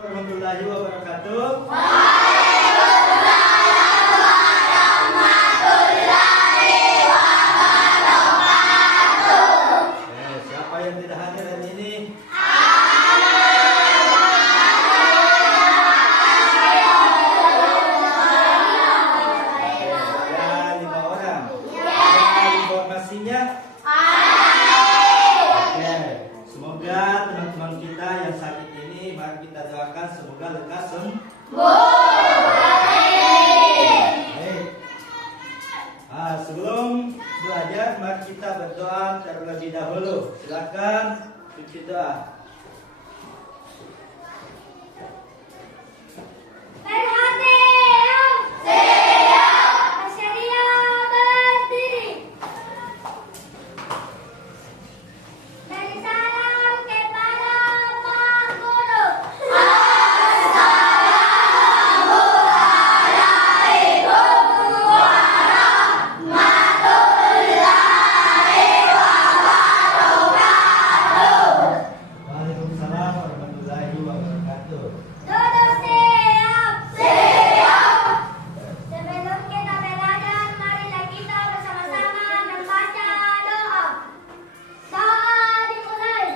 Warahmatullahi wabarakatuh. Siapa yang tidak hadir hari ini? Ya, 5 orang. Ada informasinya? Oke, semoga teman-teman kita yang sakit ini, mari kita doakan semoga lekas sembuh. Baik. Sebelum belajar, mari kita berdoa terlebih dahulu. Silakan cuci doa. Waalaikumsalam warahmatullahi wabarakatuh. Sebelum kita belajar, marilah kita bersama-sama membaca doa. Doa dimulai.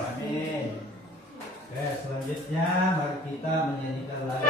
Amin. Oke, selanjutnya mari kita menyanyikan lagu.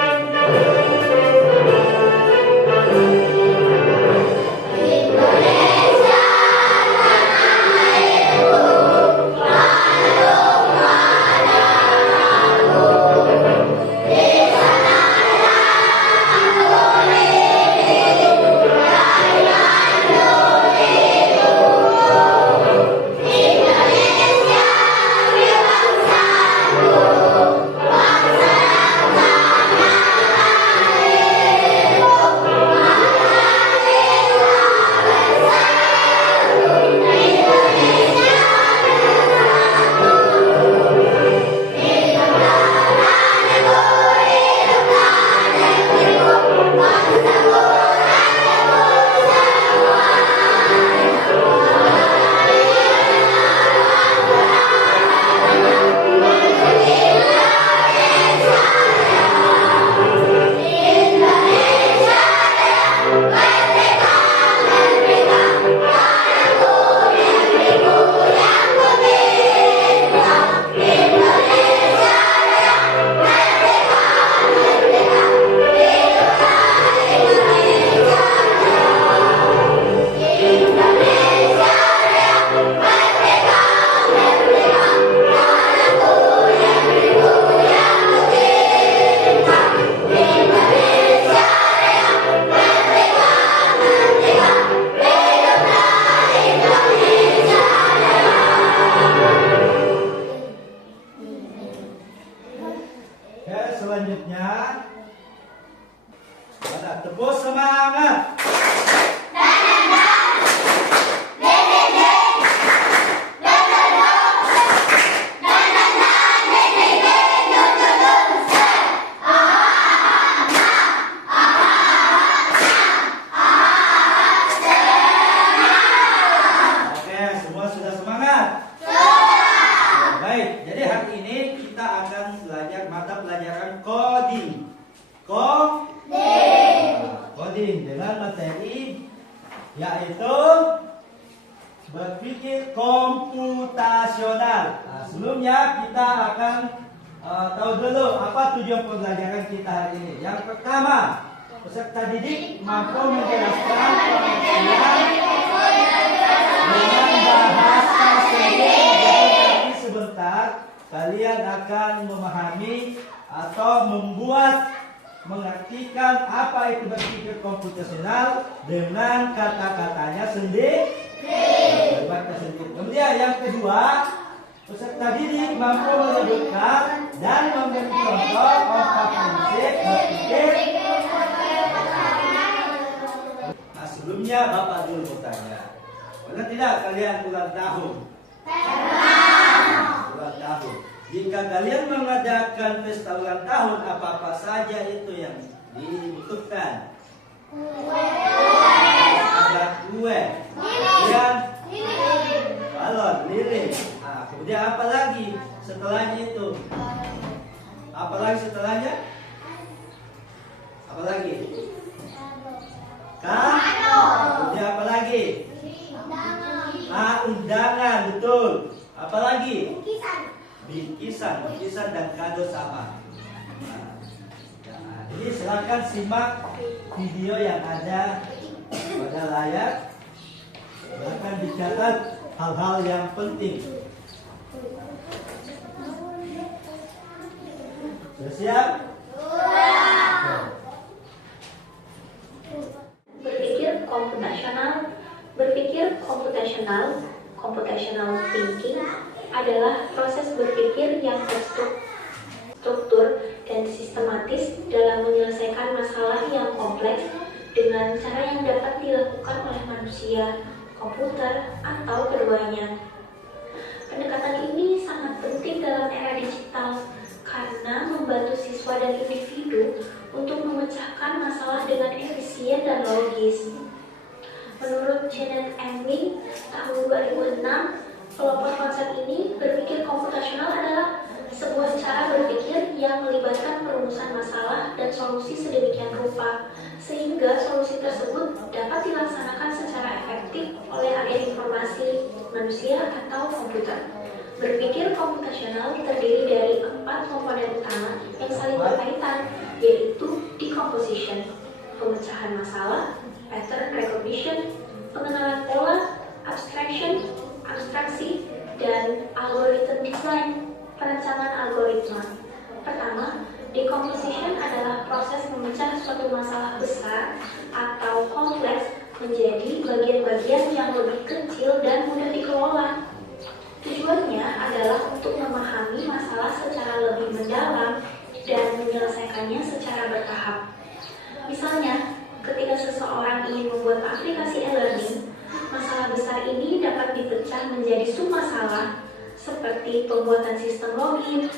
Oke, selanjutnya ada tepuk semangat. Oke, semua sudah semangat? Baik, jadi hari ini kita akan belajar mata pelajaran coding. Coding dengan materi yaitu berpikir komputasional. Sebelumnya kita akan tahu dulu apa tujuan pembelajaran kita hari ini. Yang pertama, peserta didik mampu menjelaskan pengertian dengan bahasa sendiri. Jadi sebentar kalian akan memahami atau mengartikan apa itu berpikir komputasional dengan kata-katanya sendiri. Kalimat tersebut. Kemudian yang kedua, peserta didik mampu menyebutkan dan memberi contoh kompak prinsip berpikir. Nah, sebelumnya Bapak dulu bertanya, pernah tidak kalian ulang tahun? Ulang tahun. Jika kalian mengadakan pesta ulang tahun, apa-apa saja itu yang dibutuhkan? Ada kue, kemudian balon, lilin. Nah, kemudian apa lagi setelahnya itu? Apa lagi setelahnya? Apa lagi? Kemudian apa lagi? Undangan, betul. Apa lagi? Bingkisan dan kado sama. Nah, ini silakan simak video yang ada pada layar. Silakan dicatat hal-hal yang penting. Sudah siap? Berpikir komputasional, computational thinking adalah proses berpikir yang terstruktur dan sistematis dalam menyelesaikan masalah yang kompleks dengan cara yang dapat dilakukan oleh manusia, komputer, atau keduanya. Pendekatan ini sangat penting dalam era digital karena membantu siswa dan individu untuk memecahkan masalah dengan efisien dan logis. Menurut Janet Emling tahun 2006, pelopor konsep ini berpikir komputasional adalah sebuah cara berpikir yang melibatkan perumusan masalah dan solusi sedemikian rupa sehingga solusi tersebut dapat dilaksanakan secara efektif oleh agen informasi, manusia, atau komputer. Berpikir komputasional terdiri dari 4 komponen utama yang saling berkaitan, yaitu decomposition, pemecahan masalah, pattern recognition, pengenalan pola, abstraction, abstraksi, dan algorithm design, perancangan algoritma. Pertama, decomposition adalah proses memecah suatu masalah besar atau kompleks menjadi bagian-bagian yang lebih kecil dan mudah dikelola. Tujuannya adalah untuk memahami masalah secara lebih mendalam dan menyelesaikannya secara bertahap. Misalnya, ketika seseorang ingin membuat aplikasi e-learning, masalah besar ini dapat dipecah menjadi submasalah seperti pembuatan sistem login,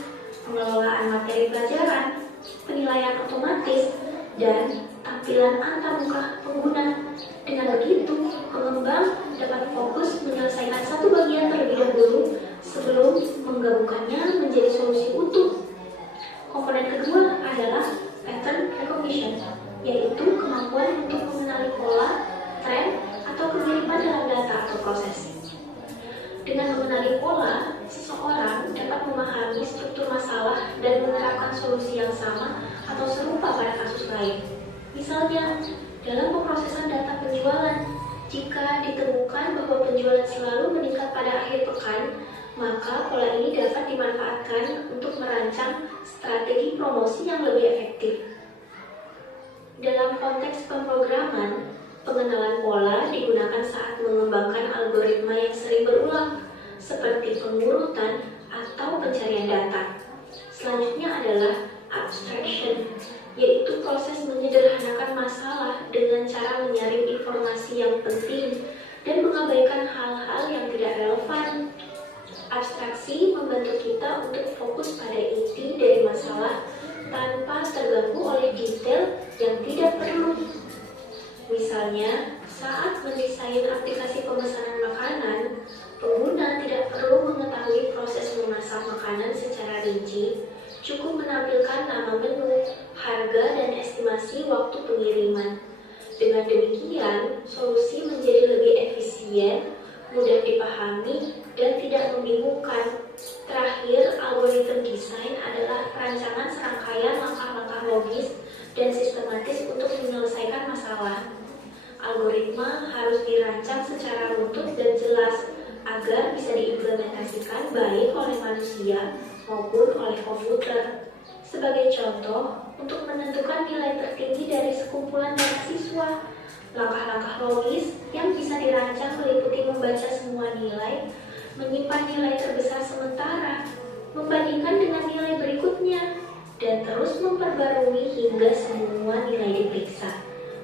pengelolaan materi pelajaran, penilaian otomatis, dan tampilan antarmuka pengguna. Dengan begitu, pengembang dapat fokus menyelesaikan satu bagian terlebih dahulu sebelum menggabungkannya menjadi solusi utuh. Komponen kedua adalah pattern recognition, yaitu kemampuan untuk mengenali pola, tren, atau kemiripan dalam data atau proses. Dengan mengenali pola, seseorang dapat memahami struktur masalah dan menerapkan solusi yang sama atau serupa pada kasus lain. Misalnya, dalam pemrosesan data penjualan, jika ditemukan bahwa penjualan selalu meningkat pada akhir pekan, maka pola ini dapat dimanfaatkan untuk merancang strategi promosi yang lebih efektif. Dalam konteks pemrograman, pengenalan pola digunakan saat mengembangkan algoritma yang sering berulang, seperti pengurutan atau pencarian data. Selanjutnya adalah abstraction, yaitu proses menyederhanakan masalah dengan cara menyaring informasi yang penting dan mengabaikan hal-hal yang tidak relevan. Abstraksi membantu kita untuk fokus pada inti dari masalah tanpa terganggu oleh detail yang tidak perlu. Misalnya, saat mendesain aplikasi pemesanan makanan, pengguna tidak perlu mengetahui proses memasak makanan secara rinci, cukup menampilkan nama menu, harga, dan estimasi waktu pengiriman. Dengan demikian, solusi menjadi lebih efisien, mudah dipahami, dan tidak membingungkan. Terakhir, algoritma desain adalah perancangan serangkaian langkah-langkah logis dan sistematis untuk menyelesaikan masalah. Algoritma harus dirancang secara runtut dan jelas agar bisa diimplementasikan baik oleh manusia maupun oleh komputer. Sebagai contoh, untuk menentukan nilai tertinggi dari sekumpulan data siswa, Langkah-langkah logis yang bisa dirancang meliputi membaca semua nilai, menyimpan nilai terbesar sementara, membandingkan dengan nilai berikutnya, dan terus memperbarui hingga semua nilai diperiksa.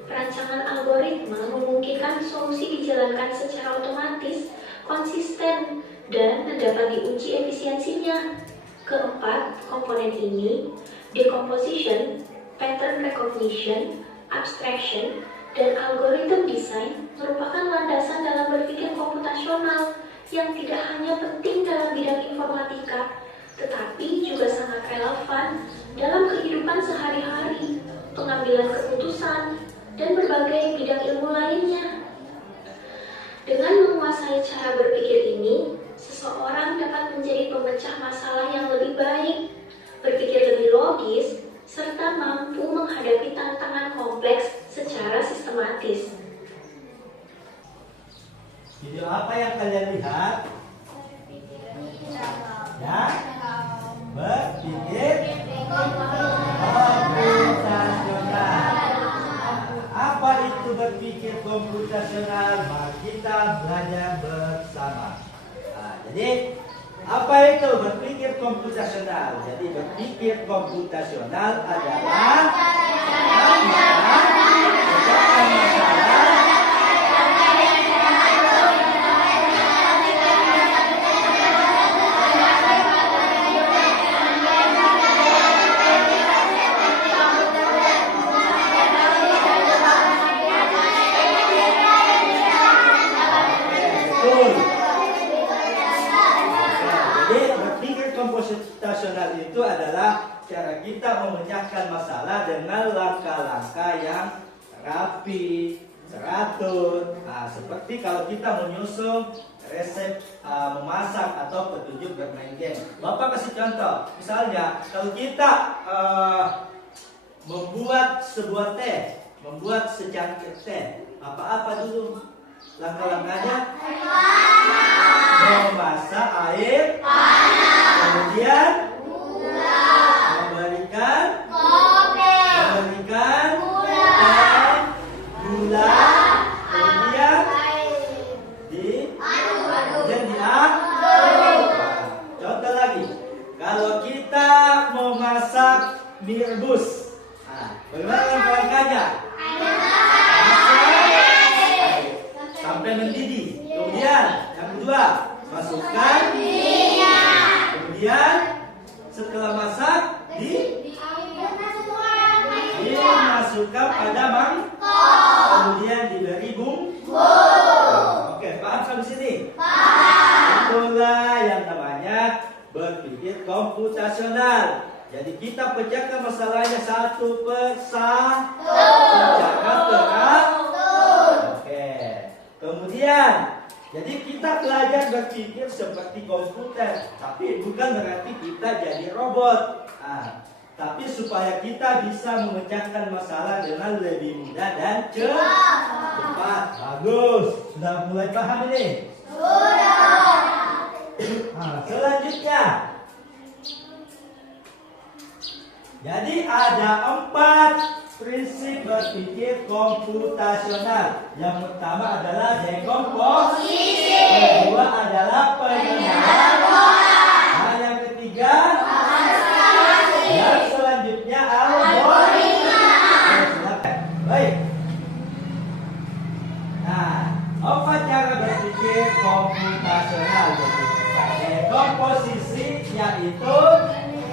Perancangan algoritma memungkinkan solusi dijalankan secara otomatis, konsisten, dan dapat diuji efisiensinya. Keempat komponen ini, decomposition, pattern recognition, abstraction, dan algorithm design merupakan landasan dalam berpikir komputasional yang tidak hanya penting dalam bidang informatika, tetapi juga sangat relevan dalam kehidupan sehari-hari, pengambilan keputusan, dan berbagai bidang ilmu lainnya. Dengan menguasai cara berpikir ini, seseorang dapat menjadi pemecah masalah yang lebih baik, berpikir lebih logis, serta mampu menghadapi tantangan kompleks secara sistematis. Video apa yang kalian lihat? Ya, berpikir komputasional. Apa itu berpikir komputasional? Mari kita belajar bersama. Jadi apa itu berpikir komputasional? Jadi berpikir komputasional adalah komputasional itu adalah cara kita memecahkan masalah dengan langkah-langkah yang rapi, teratur. Seperti kalau kita menyusun resep memasak atau petunjuk bermain game. Bapak kasih contoh, misalnya kalau kita membuat sebuah teh, membuat secangkir teh, apa-apa dulu langkah-langkahnya? Memasak air, kemudian memberikan teh, gula, kemudian contoh lagi, kalau kita memasak mie rebus, bagaimana langkah-langkahnya? Sampai mendidih. Kemudian yang kedua, masukkan minyak. Kemudian setelah masak dimasukkan pada mangkok. Kemudian diberi bumbu. Oke, paham sampai sini? Itulah yang namanya berpikir komputasional. Jadi kita pecahkan masalahnya satu persatu secara teratur. Oke. Kemudian, jadi kita belajar berpikir seperti komputer, tapi bukan berarti kita jadi robot. Tapi supaya kita bisa memecahkan masalah dengan lebih mudah dan cepat. Bagus. Sudah mulai paham ini? Sudah. Selanjutnya. Jadi ada 4 prinsip berpikir komputasional. Yang pertama adalah dekomposisi. Kedua adalah pengenalan. Yang ketiga, yang selanjutnya algoritma. Baik. Apa cara berpikir komputasional? Dekomposisi yaitu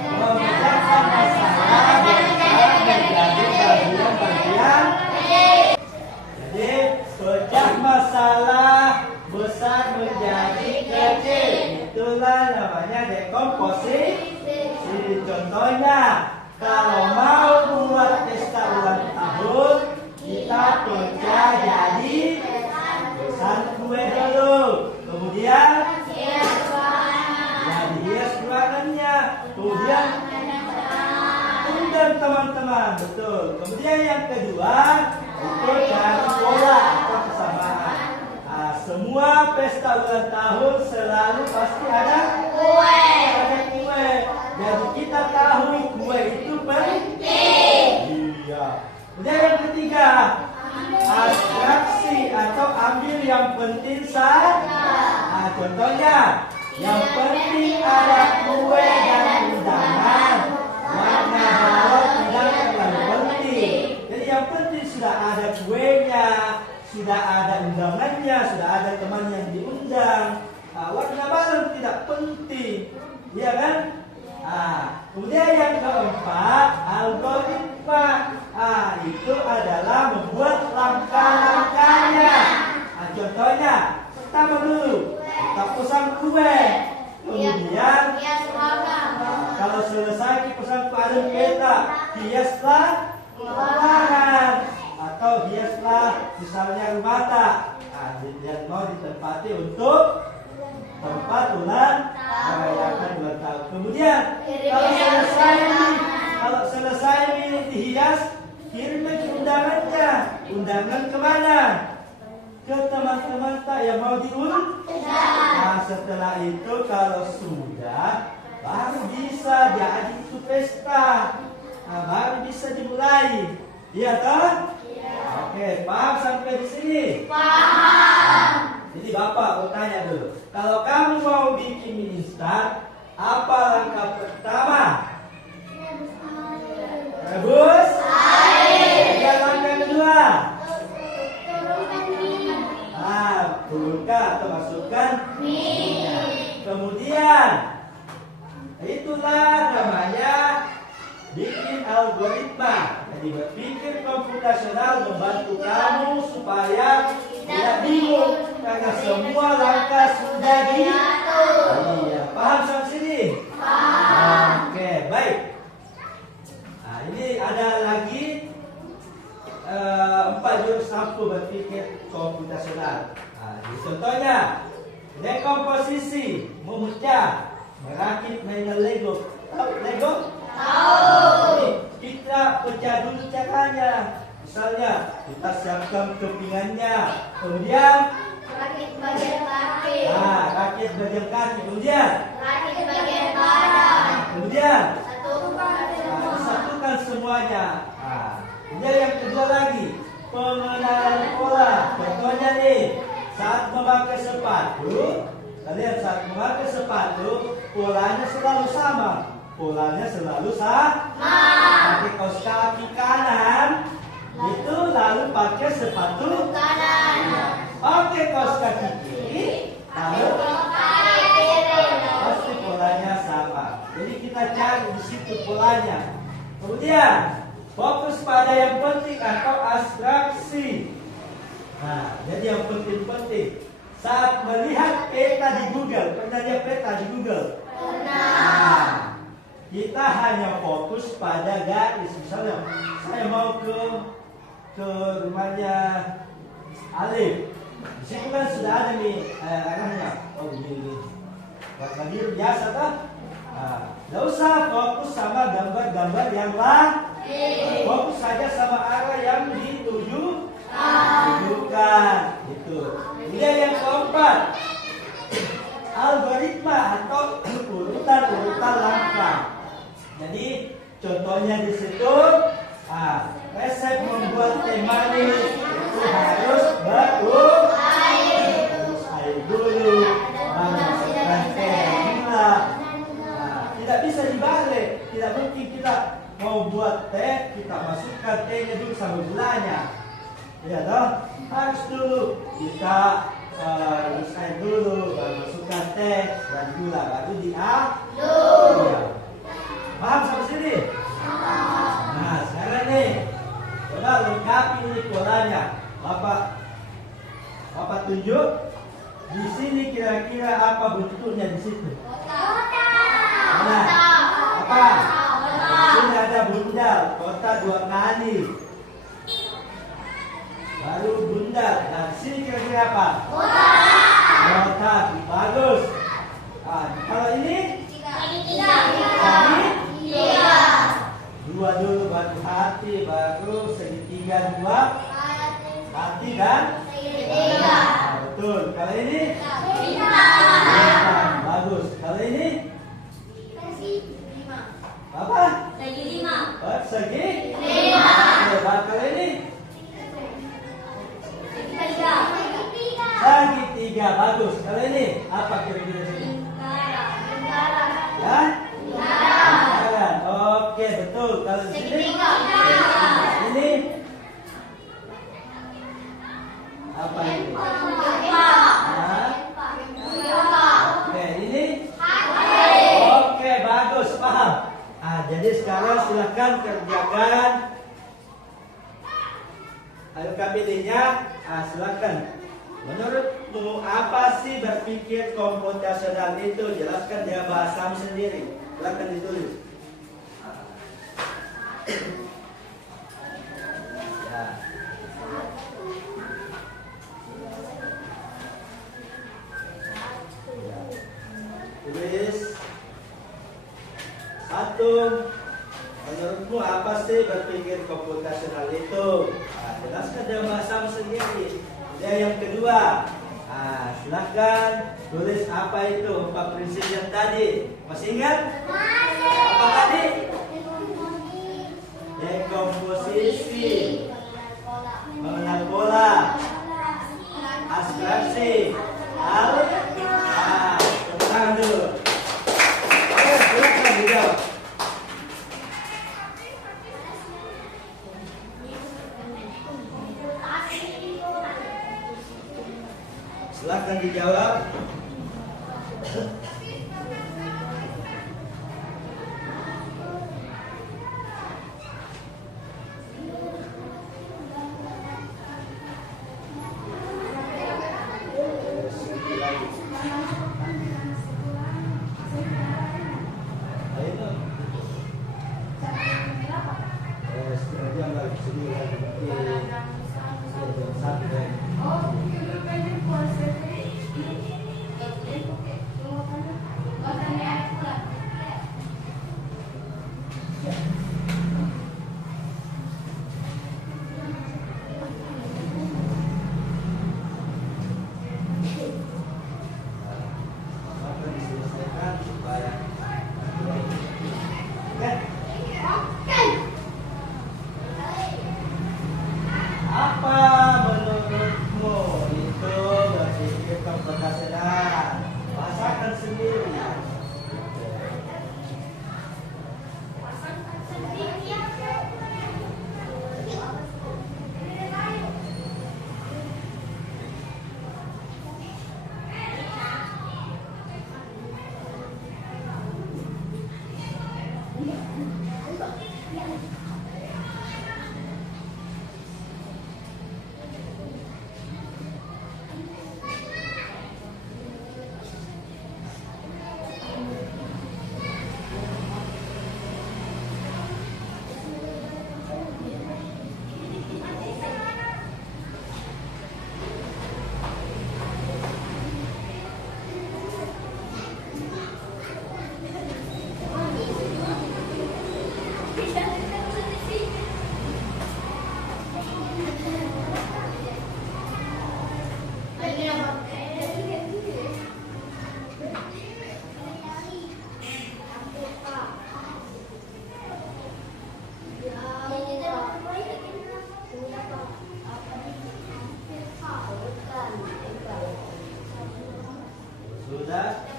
memecahkan masalah menjadi bagian-bagian. Jadi pecah masalah besar menjadi kecil. Itulah namanya dekomposisi. Contohnya, kalau mau buat pesta ulang tahun, kita pecah jadi pesan kue dulu. Kemudian hias ruangannya. Kemudian undang teman-teman, betul. Kemudian yang kedua itu cari pola atau kesamaan. Semua pesta ulang tahun selalu pasti ada kue. Jadi kita tahu kue itu penting. Iya. Kemudian yang ketiga, ada Yang penting ada kue dan undangan. Warna balok tidak terlalu penting. Jadi yang penting sudah ada kuenya, sudah ada undangannya, sudah ada teman yang diundang. Warna balok tidak penting, ya kan? Kemudian yang keempat, algoritma. Itu adalah membuat langkah-langkahnya. Contohnya, pertama dulu kita pesan kue, kemudian kalau selesai pesan pada kita, hiaslah ruangan atau hiaslah misalnya rumah tak. Dia mau ditempati untuk tempat ulang merayakan ulang tahun. Kemudian kalau selesai ini dihias, kirimnya ke undangannya. Undangan kemana? Ke teman-teman tak yang mau diundang. Setelah itu kalau sudah, baru bisa diajak itu pesta. Baru bisa dimulai. Iya toh? Oke, paham sampai di sini? Paham. Jadi Bapak mau tanya dulu, kalau kamu mau bikin mie instan, apa langkah pertama? Rebus air. Langkah kedua? Turunkan atau masukkan mie. Kemudian, itulah namanya bikin algoritma. Jadi berpikir komputasional membantu kamu supaya tidak bingung karena semua langkah sudah diatur. Iya, paham sampai sini? Paham. Oke, baik. Ini ada lagi 4 jurus ampuh berpikir komputasional. Contohnya, dekomposisi, memecah, merakit mainan Lego. Tahu Lego? Tahu. Kita pecah dulu caranya. Misalnya, kita siapkan kepingannya. Kemudian rakit bagian kaki. Rakit bagian kaki. Kemudian Rakit bagian badan. Kemudian Satukan semuanya. Kemudian yang kedua lagi, pengenalan pola. Contohnya nih, saat memakai sepatu, kalian saat memakai sepatu, polanya selalu sama. Polanya selalu sama. Pakai kaos kaki kanan, itu lalu pakai sepatu kanan. Pakai kaos kaki kiri, lalu pasti polanya sama. Jadi kita cari di situ polanya. Kemudian fokus pada yang penting atau abstraksi. Jadi yang penting-penting saat melihat peta di Google, pernah lihat peta di Google? Pernah. Kita hanya fokus pada garis. Misalnya, saya mau ke rumahnya Alif. Di situ kan sudah ada nih arahnya. Oh ini. Warna biru biasa kan? Tidak usah fokus sama gambar-gambar yang lain. Fokus saja sama arah yang ditujukan. Itu. Kemudian yang keempat, algoritma atau urutan langkah. Jadi contohnya di situ, resep membuat teh manis itu harus air dulu, masukkan teh gula. Tidak bisa dibalik. Tidak mungkin kita mau buat teh, kita masukkan tehnya dulu sama gulanya. Ya toh? Harus dulu kita rebus air dulu, baru masukkan teh dan gula, baru diaduk. Ya. Paham sampai sini? Nah, sekarang nih, coba lengkapi ini polanya. Bapak tunjuk. Di sini kira-kira apa bentuknya di situ? Mana? Apa? Di sini ada bundar, kotak 2 kali. Baru bundar. Nah, di sini kira-kira apa? Kotak. Bagus. Kalau ini? Dua dulu, baru hati, baru segitiga 2. Hati dan segitiga. Betul. Kalau ini? Bagus. Kalau ini? Apa? Segi 5. Kalau ini? Segitiga. Bagus. Kalau ini? Apa kira-kira ini? Sini. Ini apa ini? Hah? Oke, ini? Oke, bagus, paham. Jadi sekarang silakan kerjakan. Ayo pilihnya. Silakan. Menurutmu apa sih berpikir komputasional itu? Jelaskan dia bahasamu sendiri. Silakan ditulis. Ya. Tulis. Satu. Menurutmu apa sih berpikir komputasional itu? Jelaskan dia bahasamu sendiri. Dia yang kedua. Silakan tulis apa itu 4 prinsip yang tadi. Masih ingat? Apa tadi? Dekomposisi, mengenal pola, abstraksi, tentang dulu. Silakan dijawab. Silakan dijawab. Apa menurutmu itu berpikir komputasional? Bahasakan sendiri. Sudah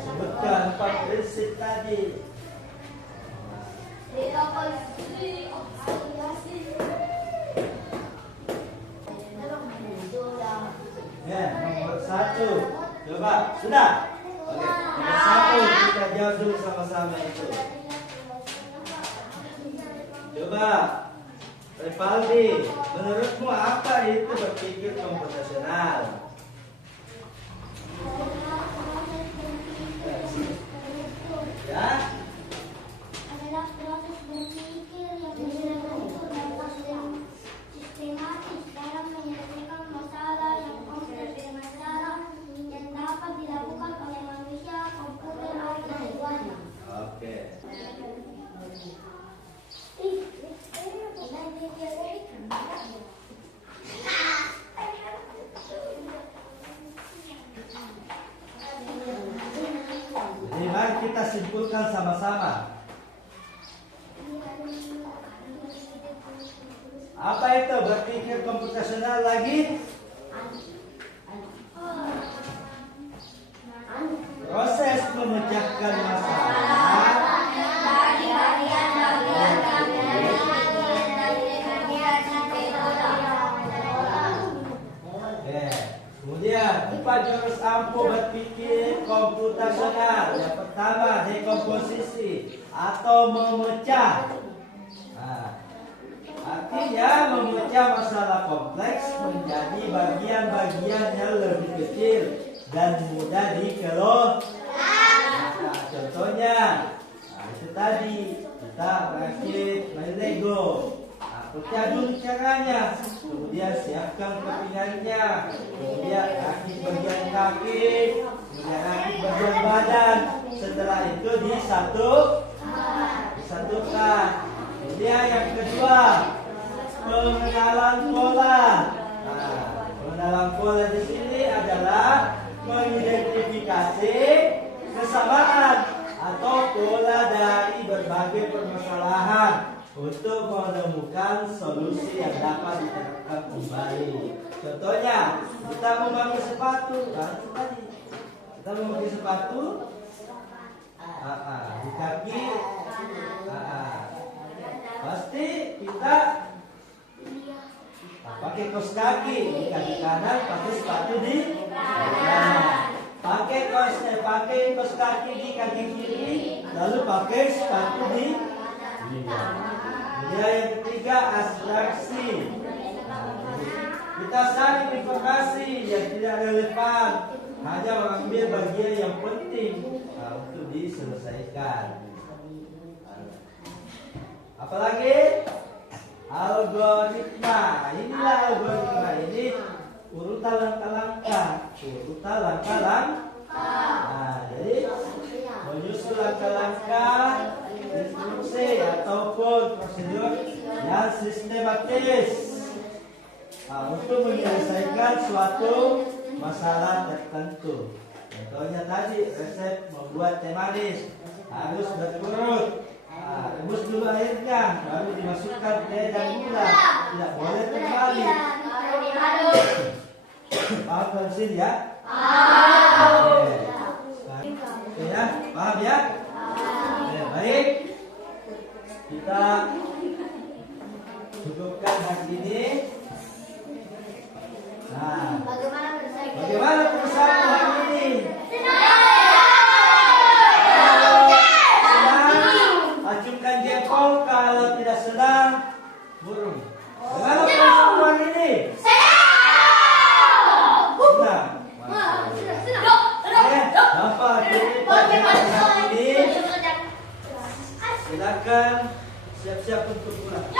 sebutkan 4 prinsip tadi. Ya, nomor 1. Coba, sudah. Oke, nomor 1 kita jawab dulu sama-sama itu. Coba, Rivaldi, menurutmu apa itu berpikir komputasional? Ya? Adalah proses berpikir yang mengatur dan sistematis dalam menyelesaikan masalah yang kompleks dengan cara yang dapat dilakukan oleh manusia, komputer, atau keduanya. Oke. Jadi mari kita simpulkan sama-sama. Apa itu berpikir komputasional lagi? Proses memecahkan masalah dari bagian-bagian ampuh berpikir komputasional. Yang pertama, dekomposisi atau memecah. Nah, artinya memecah masalah kompleks menjadi bagian-bagian yang lebih kecil dan mudah dikelola. Nah, contohnya, itu tadi kita merakit main Lego. Pecah dulu caranya, kemudian siapkan kepingannya, kemudian rakit bagian kaki, kemudian rakit bagian badan. Setelah itu disatukan. Kemudian yang kedua, pengenalan pola. Nah, pengenalan pola di sini adalah mengidentifikasi kesamaan atau pola dari berbagai permasalahan untuk menemukan solusi yang dapat diterapkan kembali. Contohnya, kita memakai sepatu. Nah, itu tadi. Kita memakai sepatu di kaki. Pasti kita pakai kaos kaki di kaki kanan, pakai sepatu di kanan. Pakai kaos kaki di kaki kiri, lalu pakai sepatu di yang ketiga, abstraksi. Kita saring informasi yang tidak relevan, hanya mengambil bagian yang penting untuk diselesaikan. Apalagi algoritma. Inilah algoritma, ini urutan langkah-langkah. Nah, jadi menyusun langkah-langkah, instruksi ataupun prosedur yang sistematis untuk menyelesaikan suatu masalah tertentu. Contohnya tadi resep membuat teh manis harus berurut. Rebus dulu airnya, baru dimasukkan teh dan gula. Tidak boleh terbalik. Paham kan sini ya? Oke ya, paham ya? Baik, kita cukupkan hari ini. Nah, bagaimana perusahaan hari ini? Senang, acungkan jempol. Kalau tidak senang, burung. Bagaimana perusahaan hari ini? Senang. Dapat jadi pelajaran hari ini. Silakan siap-siap untuk pulang.